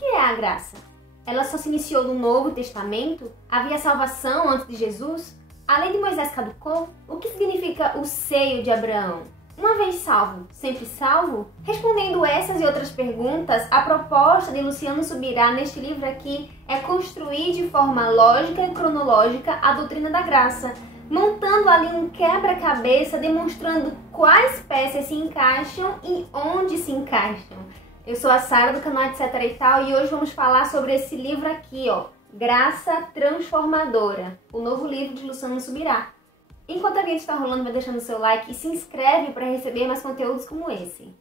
que é a graça? Ela só se iniciou no Novo Testamento? Havia salvação antes de Jesus? A lei de Moisés caducou? O que significa o seio de Abraão? Uma vez salvo, sempre salvo? Respondendo essas e outras perguntas, a proposta de Luciano Subirá neste livro aqui é construir de forma lógica e cronológica a doutrina da graça, montando ali um quebra-cabeça demonstrando quais peças se encaixam e onde se encaixam. Eu sou a Sara do canal Etc e Tal e hoje vamos falar sobre esse livro aqui, ó, Graça Transformadora, o novo livro de Luciano Subirá. Enquanto a vídeo está rolando, vai deixando seu like e se inscreve para receber mais conteúdos como esse.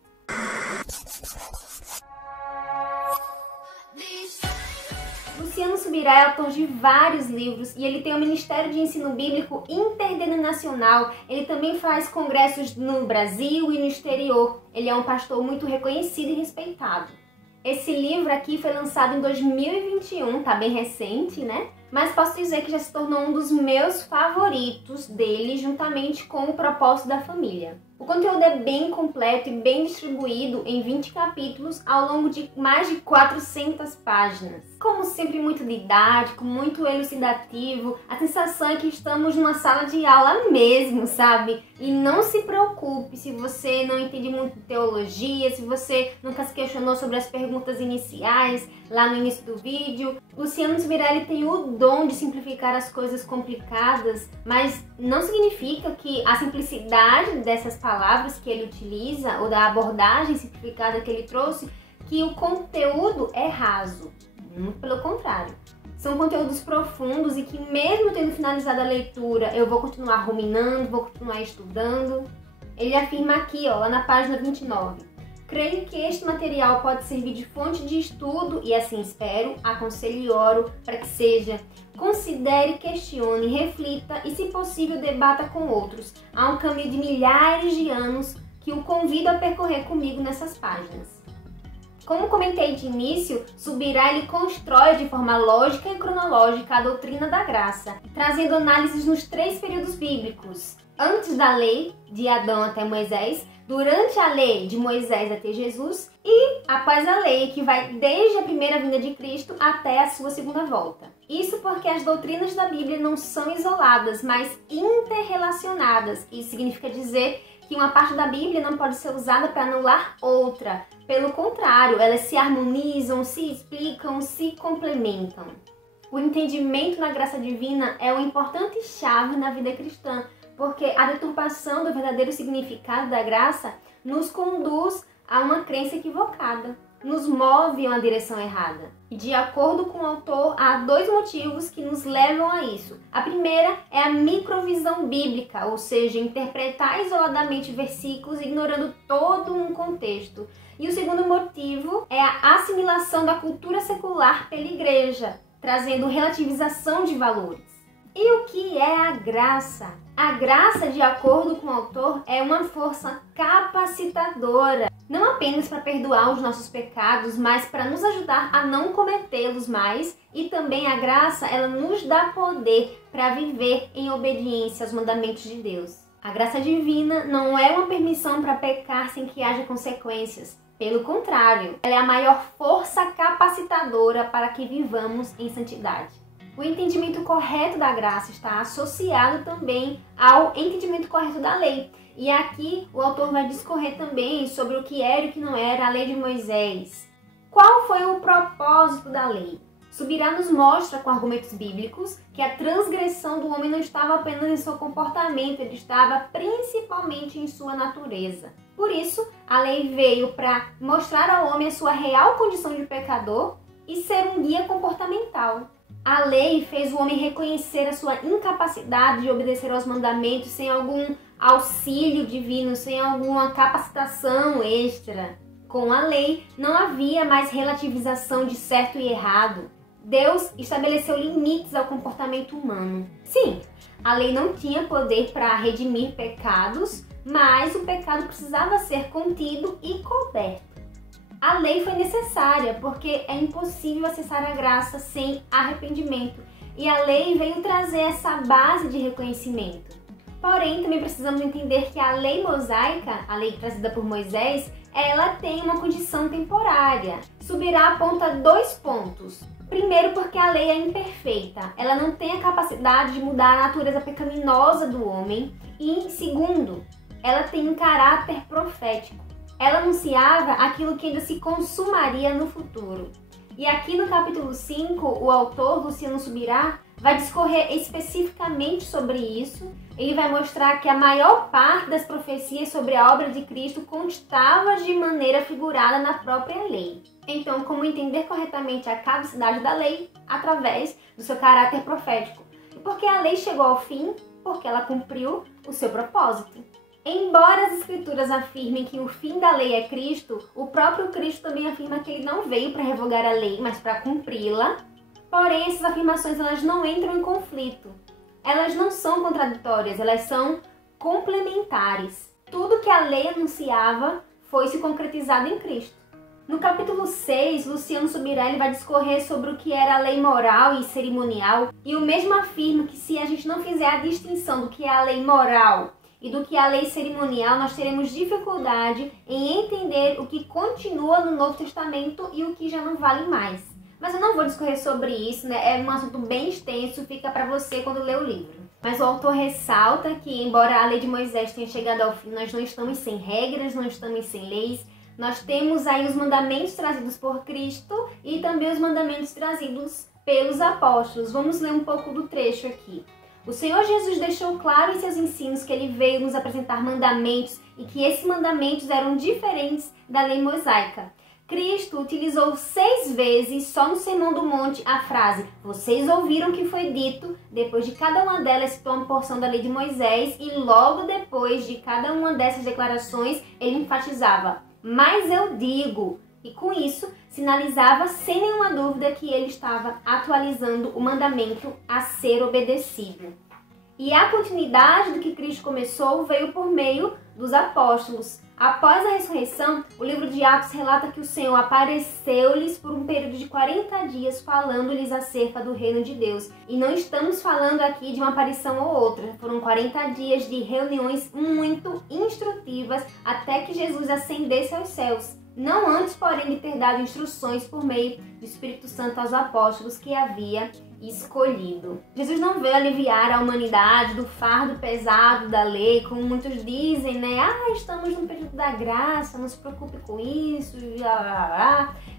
Luciano Subirá é autor de vários livros e ele tem um Ministério de Ensino Bíblico Interdenominacional. Ele também faz congressos no Brasil e no exterior. Ele é um pastor muito reconhecido e respeitado. Esse livro aqui foi lançado em 2021, tá bem recente, né? Mas posso dizer que já se tornou um dos meus favoritos dele, juntamente com O Propósito da Família. O conteúdo é bem completo e bem distribuído em 20 capítulos ao longo de mais de 400 páginas. Como sempre, muito didático, muito elucidativo, a sensação é que estamos numa sala de aula mesmo, sabe? E não se preocupe se você não entende muito de teologia, se você nunca se questionou sobre as perguntas iniciais lá no início do vídeo. Luciano Subirá tem o dom de simplificar as coisas complicadas, mas não significa que a simplicidade dessas palavras que ele utiliza ou da abordagem simplificada que ele trouxe, que o conteúdo é raso. Muito pelo contrário. São conteúdos profundos e que mesmo tendo finalizado a leitura, eu vou continuar ruminando, vou continuar estudando. Ele afirma aqui, ó, lá na página 29. Creio que este material pode servir de fonte de estudo e assim espero, aconselho e oro para que seja. Considere, questione, reflita e, se possível, debata com outros. Há um caminho de milhares de anos que o convido a percorrer comigo nessas páginas. Como comentei de início, Subirá ele constrói de forma lógica e cronológica a doutrina da graça, trazendo análises nos 3 períodos bíblicos. Antes da lei, de Adão até Moisés, durante a lei, de Moisés até Jesus, e após a lei, que vai desde a primeira vinda de Cristo até a sua segunda volta. Isso porque as doutrinas da Bíblia não são isoladas, mas interrelacionadas. Isso significa dizer que uma parte da Bíblia não pode ser usada para anular outra. Pelo contrário, elas se harmonizam, se explicam, se complementam. O entendimento na graça divina é uma importante chave na vida cristã, porque a deturpação do verdadeiro significado da graça nos conduz a uma crença equivocada, nos move a uma direção errada. E de acordo com o autor, há 2 motivos que nos levam a isso. A primeira é a microvisão bíblica, ou seja, interpretar isoladamente versículos ignorando todo um contexto. E o segundo motivo é a assimilação da cultura secular pela igreja, trazendo relativização de valores. E o que é a graça? A graça, de acordo com o autor, é uma força capacitadora, não apenas para perdoar os nossos pecados, mas para nos ajudar a não cometê-los mais, e também a graça, ela nos dá poder para viver em obediência aos mandamentos de Deus. A graça divina não é uma permissão para pecar sem que haja consequências. Pelo contrário, ela é a maior força capacitadora para que vivamos em santidade. O entendimento correto da graça está associado também ao entendimento correto da lei. E aqui o autor vai discorrer também sobre o que era e o que não era a lei de Moisés. Qual foi o propósito da lei? Subirá nos mostra com argumentos bíblicos que a transgressão do homem não estava apenas em seu comportamento, ele estava principalmente em sua natureza. Por isso, a lei veio para mostrar ao homem a sua real condição de pecador e ser um guia comportamental. A lei fez o homem reconhecer a sua incapacidade de obedecer aos mandamentos sem algum auxílio divino, sem alguma capacitação extra. Com a lei, não havia mais relativização de certo e errado. Deus estabeleceu limites ao comportamento humano. Sim, a lei não tinha poder para redimir pecados, mas o pecado precisava ser contido e coberto. A lei foi necessária porque é impossível acessar a graça sem arrependimento. E a lei veio trazer essa base de reconhecimento. Porém, também precisamos entender que a lei mosaica, a lei trazida por Moisés, ela tem uma condição temporária. Subirá aponta 2 pontos. Primeiro, porque a lei é imperfeita. Ela não tem a capacidade de mudar a natureza pecaminosa do homem. E, segundo, ela tem um caráter profético. Ela anunciava aquilo que ainda se consumaria no futuro. E aqui no capítulo 5, o autor, Luciano Subirá, vai discorrer especificamente sobre isso. Ele vai mostrar que a maior parte das profecias sobre a obra de Cristo constava de maneira figurada na própria lei. Então, como entender corretamente a caducidade da lei? Através do seu caráter profético. E porque a lei chegou ao fim? Porque ela cumpriu o seu propósito. Embora as escrituras afirmem que o fim da lei é Cristo, o próprio Cristo também afirma que ele não veio para revogar a lei, mas para cumpri-la. Porém, essas afirmações elas não entram em conflito. Elas não são contraditórias, elas são complementares. Tudo que a lei anunciava foi se concretizado em Cristo. No capítulo 6, Luciano Subirá vai discorrer sobre o que era a lei moral e cerimonial, e o mesmo afirma que se a gente não fizer a distinção do que é a lei moral e do que é a lei cerimonial, nós teremos dificuldade em entender o que continua no Novo Testamento e o que já não vale mais. Mas eu não vou discorrer sobre isso, né? É um assunto bem extenso, fica para você quando ler o livro. Mas o autor ressalta que, embora a lei de Moisés tenha chegado ao fim, nós não estamos sem regras, não estamos sem leis. Nós temos aí os mandamentos trazidos por Cristo e também os mandamentos trazidos pelos apóstolos. Vamos ler um pouco do trecho aqui. O Senhor Jesus deixou claro em seus ensinos que ele veio nos apresentar mandamentos e que esses mandamentos eram diferentes da lei mosaica. Cristo utilizou 6 vezes só no Sermão do Monte a frase "Vocês ouviram o que foi dito", depois de cada uma delas citou uma porção da lei de Moisés e logo depois de cada uma dessas declarações ele enfatizava "Mas eu digo", e com isso sinalizava sem nenhuma dúvida que ele estava atualizando o mandamento a ser obedecido. E a continuidade do que Cristo começou veio por meio dos apóstolos. Após a ressurreição, o livro de Atos relata que o Senhor apareceu-lhes por um período de 40 dias, falando-lhes acerca do reino de Deus. E não estamos falando aqui de uma aparição ou outra. Foram 40 dias de reuniões muito instrutivas até que Jesus ascendesse aos céus. Não antes, porém, de ter dado instruções por meio do Espírito Santo aos apóstolos que havia escolhido. Jesus não veio aliviar a humanidade do fardo pesado da lei, como muitos dizem, né? Estamos no período da graça, não se preocupe com isso,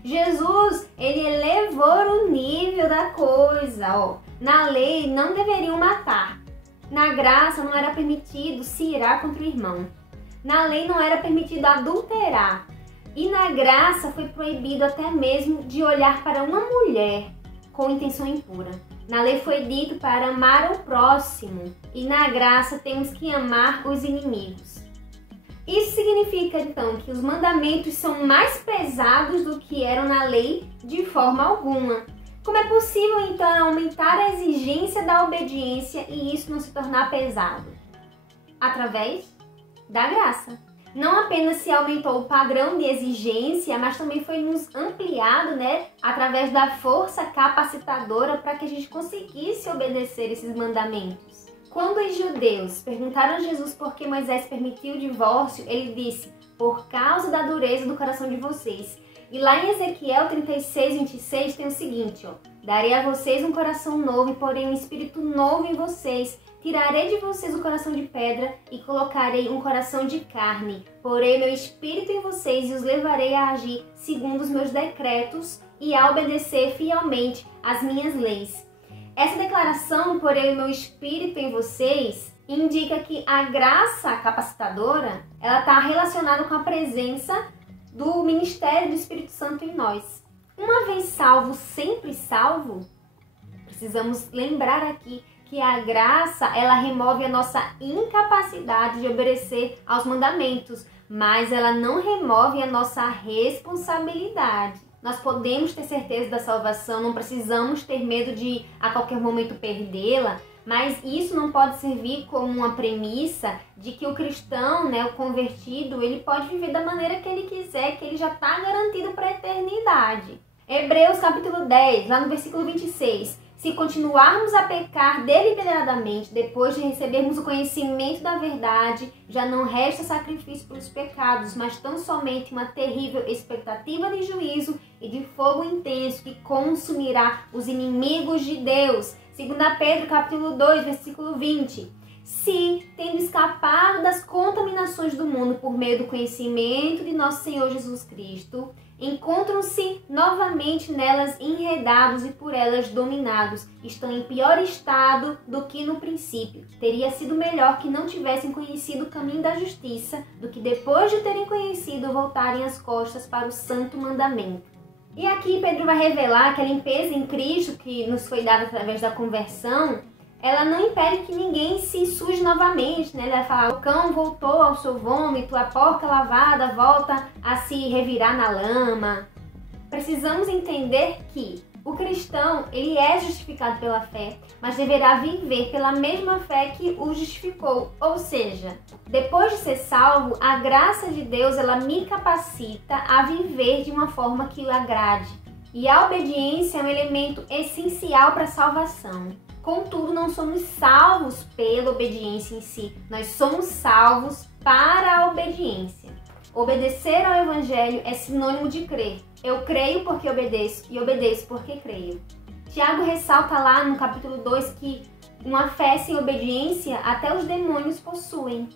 Jesus, ele elevou o nível da coisa, Na lei não deveriam matar. Na graça não era permitido se irar contra o irmão. Na lei não era permitido adulterar. E na graça foi proibido até mesmo de olhar para uma mulher com intenção impura. Na lei foi dito para amar o próximo e na graça temos que amar os inimigos. Isso significa então que os mandamentos são mais pesados do que eram na lei de forma alguma. Como é possível então aumentar a exigência da obediência e isso não se tornar pesado? Através da graça. Não apenas se aumentou o padrão de exigência, mas também foi nos ampliado, através da força capacitadora para que a gente conseguisse obedecer esses mandamentos. Quando os judeus perguntaram a Jesus por que Moisés permitiu o divórcio, ele disse: "Por causa da dureza do coração de vocês." E lá em Ezequiel 36:26 tem o seguinte, "Darei a vocês um coração novo e porei um espírito novo em vocês. Tirarei de vocês o coração de pedra e colocarei um coração de carne. Porei meu espírito em vocês e os levarei a agir segundo os meus decretos e a obedecer fielmente as minhas leis." Essa declaração, "porei o meu espírito em vocês", indica que a graça capacitadora ela está relacionada com a presença do ministério do Espírito Santo em nós. Uma vez salvo, sempre salvo, precisamos lembrar aqui que a graça, ela remove a nossa incapacidade de obedecer aos mandamentos, mas ela não remove a nossa responsabilidade. Nós podemos ter certeza da salvação, não precisamos ter medo de a qualquer momento perdê-la, mas isso não pode servir como uma premissa de que o cristão, o convertido, ele pode viver da maneira que ele quiser, que ele já está garantido para a eternidade. Hebreus capítulo 10, lá no versículo 26. Se continuarmos a pecar deliberadamente depois de recebermos o conhecimento da verdade, já não resta sacrifício pelos pecados, mas tão somente uma terrível expectativa de juízo e de fogo intenso que consumirá os inimigos de Deus. 2 Pedro capítulo 2, versículo 20. Se, tendo escapado das contaminações do mundo por meio do conhecimento de nosso Senhor Jesus Cristo, encontram-se novamente nelas enredados e por elas dominados, estão em pior estado do que no princípio. Teria sido melhor que não tivessem conhecido o caminho da justiça, do que depois de terem conhecido voltarem as costas para o santo mandamento. E aqui Pedro vai revelar que a limpeza em Cristo, que nos foi dada através da conversão, ela não impede que ninguém se suje novamente, né? Ele vai falar, o cão voltou ao seu vômito, a porca lavada volta a se revirar na lama. Precisamos entender que o cristão, ele é justificado pela fé, mas deverá viver pela mesma fé que o justificou. Ou seja, depois de ser salvo, a graça de Deus, ela me capacita a viver de uma forma que o agrade. E a obediência é um elemento essencial para a salvação. Contudo, não somos salvos pela obediência em si, nós somos salvos para a obediência. Obedecer ao Evangelho é sinônimo de crer. Eu creio porque obedeço e obedeço porque creio. Tiago ressalta lá no capítulo 2 que uma fé sem obediência até os demônios possuem.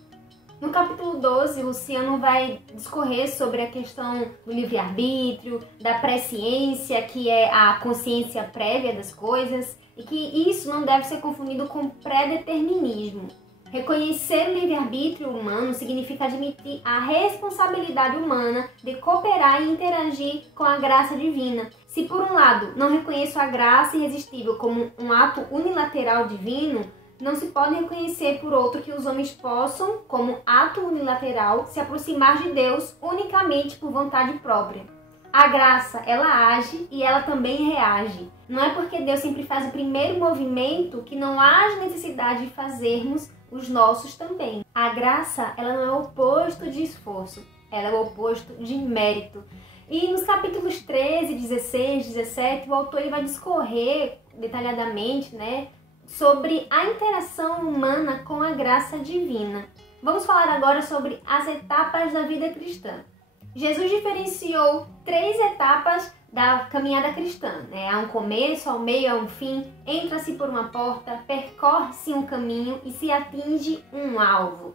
No capítulo 12, Luciano vai discorrer sobre a questão do livre-arbítrio, da presciência, que é a consciência prévia das coisas, e que isso não deve ser confundido com predeterminismo. Reconhecer o livre-arbítrio humano significa admitir a responsabilidade humana de cooperar e interagir com a graça divina. Se por um lado não reconheço a graça irresistível como um ato unilateral divino, não se pode reconhecer por outro que os homens possam, como ato unilateral, se aproximar de Deus unicamente por vontade própria. A graça, ela age e ela também reage. Não é porque Deus sempre faz o primeiro movimento que não haja necessidade de fazermos os nossos também. A graça, ela não é o oposto de esforço, ela é o oposto de mérito. E nos capítulos 13, 16, 17, o autor ele vai discorrer detalhadamente, sobre a interação humana com a graça divina. Vamos falar agora sobre as etapas da vida cristã. Jesus diferenciou 3 etapas da caminhada cristã. Há um começo, ao meio, há um fim, entra-se por uma porta, percorre-se um caminho e se atinge um alvo.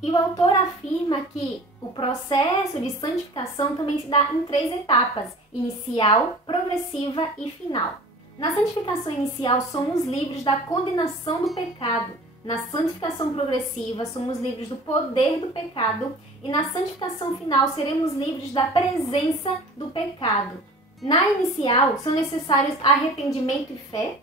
E o autor afirma que o processo de santificação também se dá em 3 etapas, inicial, progressiva e final. Na santificação inicial, somos livres da condenação do pecado. Na santificação progressiva, somos livres do poder do pecado. E na santificação final, seremos livres da presença do pecado. Na inicial, são necessários arrependimento e fé.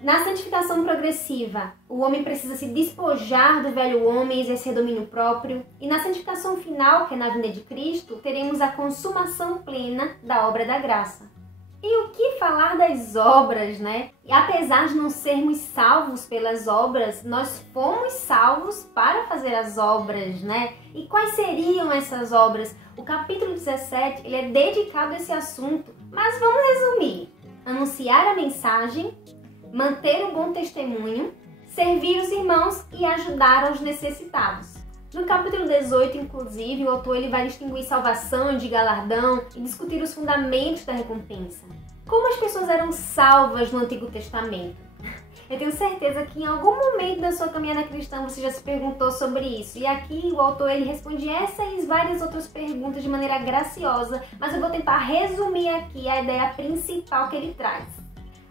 Na santificação progressiva, o homem precisa se despojar do velho homem e exercer domínio próprio. E na santificação final, que é na vinda de Cristo, teremos a consumação plena da obra da graça. E o que falar das obras, E apesar de não sermos salvos pelas obras, nós fomos salvos para fazer as obras, E quais seriam essas obras? O capítulo 17, ele é dedicado a esse assunto, mas vamos resumir. Anunciar a mensagem, manter um bom testemunho, servir os irmãos e ajudar aos necessitados. No capítulo 18, inclusive, o autor ele vai distinguir salvação de galardão e discutir os fundamentos da recompensa. Como as pessoas eram salvas no Antigo Testamento? Eu tenho certeza que em algum momento da sua caminhada cristã você já se perguntou sobre isso. E aqui o autor ele responde essa e várias outras perguntas de maneira graciosa, mas eu vou tentar resumir aqui a ideia principal que ele traz.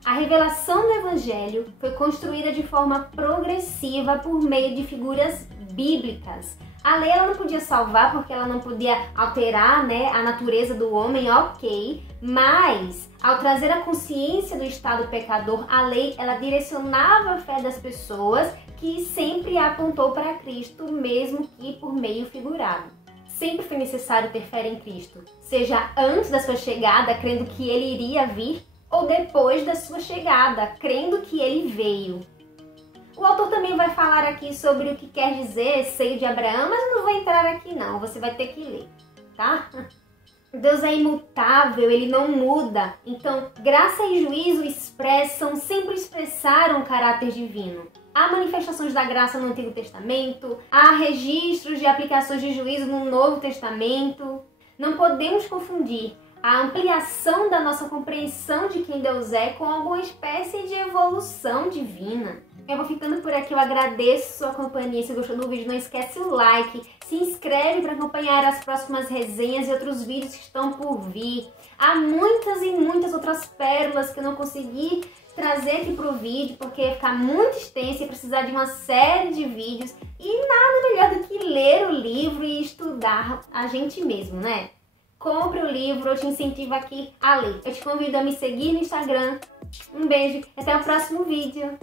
A revelação do Evangelho foi construída de forma progressiva por meio de figuras bíblicas. A lei ela não podia salvar porque ela não podia alterar a natureza do homem, ok, mas ao trazer a consciência do estado pecador, a lei ela direcionava a fé das pessoas que sempre apontou para Cristo, mesmo que por meio figurado. Sempre foi necessário ter fé em Cristo, seja antes da sua chegada, crendo que ele iria vir, ou depois da sua chegada, crendo que ele veio. O autor também vai falar aqui sobre o que quer dizer seio de Abraão, mas eu não vou entrar aqui não, você vai ter que ler, tá? Deus é imutável, Ele não muda. Então, graça e juízo sempre expressaram o caráter divino. Há manifestações da graça no Antigo Testamento, há registros de aplicações de juízo no Novo Testamento. Não podemos confundir a ampliação da nossa compreensão de quem Deus é com alguma espécie de evolução divina. Eu vou ficando por aqui, eu agradeço sua companhia. Se gostou do vídeo, não esquece o like, se inscreve para acompanhar as próximas resenhas e outros vídeos que estão por vir. Há muitas e muitas outras pérolas que eu não consegui trazer aqui pro vídeo, porque ia ficar muito extenso e precisar de uma série de vídeos. E nada melhor do que ler o livro e estudar a gente mesmo, né? Compre o livro, eu te incentivo aqui a ler. Eu te convido a me seguir no Instagram. Um beijo e até o próximo vídeo.